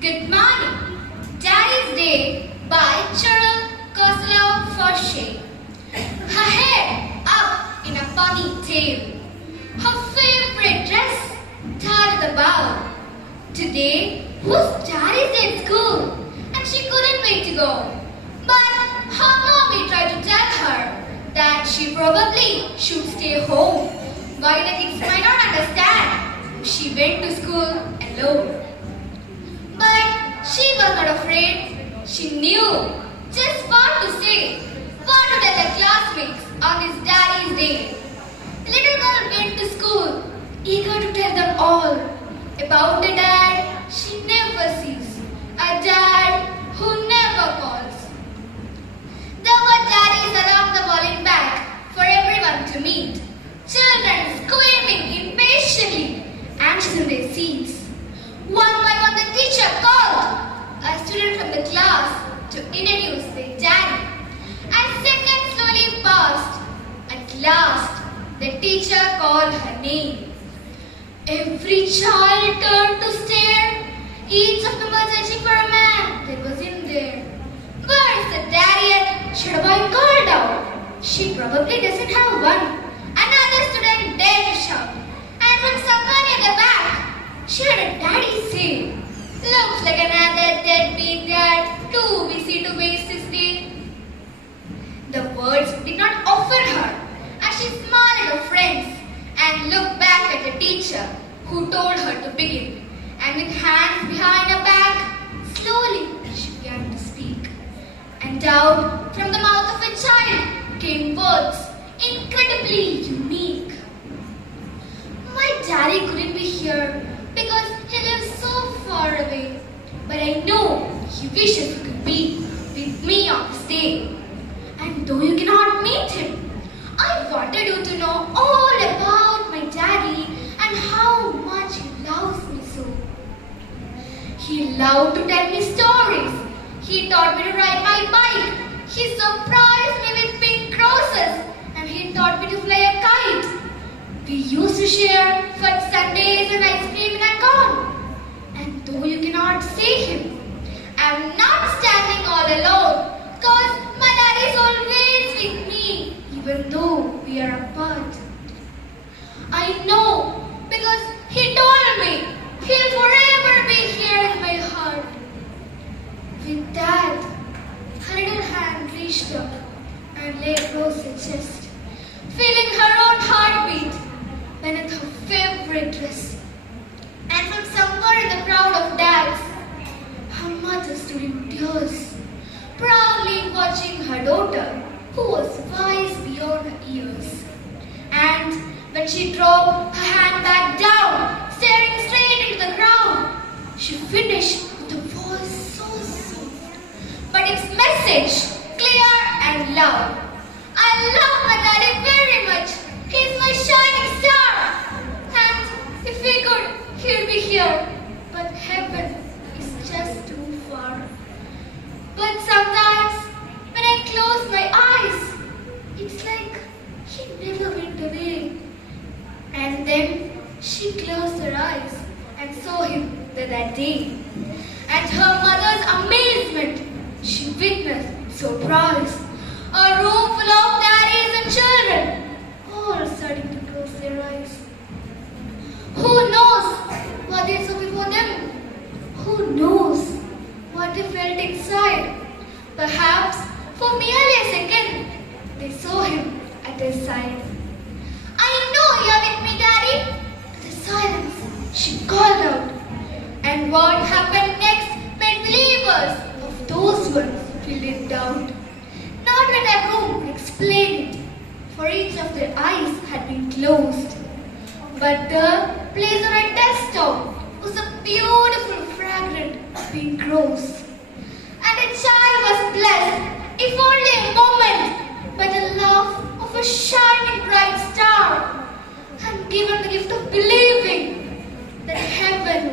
Good morning. Daddy's Day by Cheryl, Costello, Forshey. Her hair up in a ponytail. Her favorite dress tied at the bow. Today was Daddy's Day at school and she couldn't wait to go. But her mommy tried to tell her that she probably should stay home. Why the kids might not understand. She went to school alone. But she was not afraid. She knew just what to say, what to tell her classmates on this Daddy's Day. The little girl went to school, eager to tell them all about a dad she never sees, a dad who never calls. There were daddies along the wall in back for everyone to meet, children screaming impatiently, anxious in their seats. One by one the teacher called a student from the class to introduce their daddy. And seconds slowly passed. At last, the teacher called her name. Every child turned to stare. Each of them was searching for a man that was in there. Where's the daddy at? Sahodaya called out. She probably doesn't have one. Another student dared to shout. And from somewhere near the back, she heard a daddy say, "Looks like another deadbeat dad, too busy to waste his day." The words did not offend her as she smiled at her friends and looked back at the teacher who told her to begin. And with hands behind her back, slowly she began to speak. And out from the mouth of a child came words incredibly unique. "My daddy couldn't be here because he lives so far away. But I know he wishes he could be with me on this day. And though you cannot meet him, I wanted you to know all about my daddy and how much he loves me so. He loved to tell me stories. He taught me to ride my bike. He surprised me with pink roses. And he taught me to fly a kite. We used to share fun Sundays and ice cream in a cone. And though you cannot see him, I'm not standing all alone, cause my daddy is always with me, even though we are apart. I know, because he told me he'll forever be here in my heart." With that, her little hand reached up and lay across her chest, feeling her own heartbeat beneath her favorite dress. And from somewhere in the crowd of dads, her mother stood in tears, proudly watching her daughter, who was wise beyond her years. And when she dropped her hand back down, staring straight into the crowd, she finished with a voice so soft, but its message clear and loud. "I love my daddy very much. He's my shining star. And if we could, he'd be here. But heaven is just too far. But sometimes, when I close my eyes, it's like he never went away." And then she closed her eyes and saw him there that day. And her mother's amazement, she witnessed with surprise. A room full of daddies and children, all starting to close their eyes. Who knows what they saw before them? Who knows what they felt inside? Perhaps for merely a second, they saw him at their side. "I know you're with me, Daddy." To the silence, she called out. And what happened next made believers of those words feel in doubt. Not when a room explained it, for each of their eyes had been closed. But the place on a desktop was a beautiful, fragrant pink rose. And a child was blessed, if only a moment, by the love of a shining bright star, and given the gift of believing that heaven